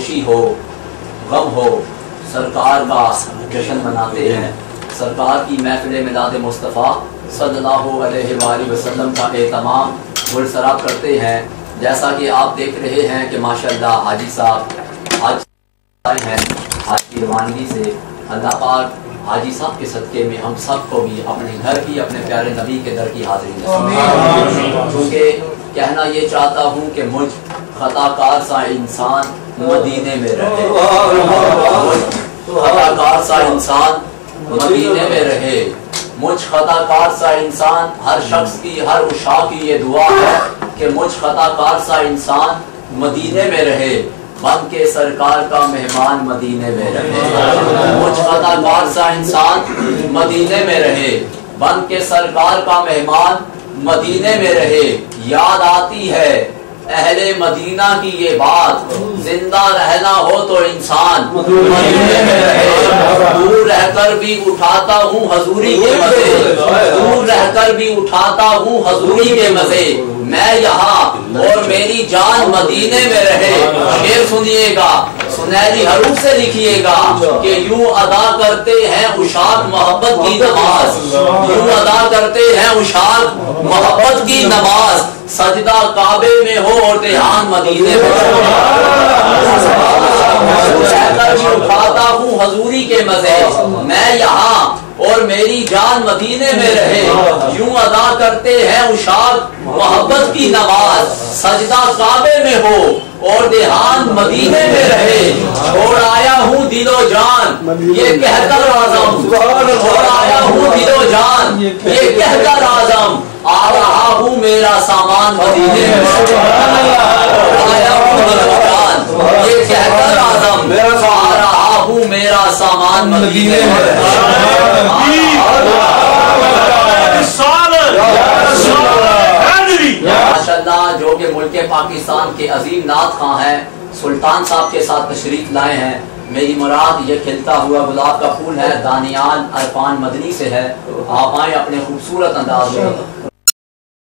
خوشی ہو غم ہو سرکار کا جشن مناتے ہیں، سرکار کی محفل میلاد مصطفیٰ صلی اللہ علیہ وآلہ وسلم کا اہتمام گلسراب کرتے ہیں۔ جیسا کہ آپ دیکھ رہے ہیں کہ ماشاءاللہ حاجی صاحب آج آئے ہیں، آج کی روانگی سے اللہ پاک حاجی صاحب کے صدقے میں ہم سب کو بھی اپنے گھر کی اپنے پیارے نبی کے در کی حاضری نصیب، کیونکہ کہنا یہ چاہتا ہوں کہ مجھ خطا کار سا انسان مدینے میں رہے، خطا کار سا انسان مدینے میں رہے، مجھ خطا کار سا انسان، ہر شخص کی ہر عشاق کی یہ دعا ہے کہ مجھ خطا کار سا انسان مدینے میں رہے، بن کے سرکار کا مہمان مدینے میں رہے، مجھ خطا کار سا انسان مدینے میں رہے، بن کے سرکار کا مہمان مدینے میں رہے۔ یاد آتی ہے اہل مدینہ کی یہ بات، زندہ رہنا ہو تو انسان مدینے میں رہے، دور رہ کر بھی اٹھاتا ہوں حضوری کے مزے، دور رہ کر بھی اٹھاتا ہوں حضوری کے مزے، میں یہاں اور میری جان مدینے میں رہے۔ شعر سنیے گا، سنہری حروف سے لکھیے گا کہ یوں ادا کرتے ہیں عشاق محبت کی نماز، یوں ادا کرتے ہیں عشاق محبت کی نماز، سجدہ کعبے میں ہو اور دھیان مدینے میں اٹھاتا ہوں حضوری کے مزے، میں یہاں اور میری جان مدینے میں رہے، یوں ادا کرتے ہیں عشاق محبت کی نماز، سجدہ کعبے میں ہو اور دھیان مدینے میں رہے، چھوڑ آیا ہوں دل و جان یہ کہہ کر اعظم، چھوڑ آیا ہوں دل و جان یہ کہہ کر اعظم، آ رہا ہوں میرا سامان مدینے میں، چھوڑ آیا ہوں دل و جان یہ کہہ کر اعظم، آ رہا ہوں میرا سامان مدینے میں۔ ماشاءاللہ جو کہ ملک پاکستان کے عظیم نعت خواں ہیں، سلطان صاحب کے ساتھ تشریف لائے ہیں۔ میری مراد یہ کھلتا ہوا گلاب کا پھول ہے، دانیال عرفان مدنی سے ہے، آپ آئیں اپنے خوبصورت انداز میں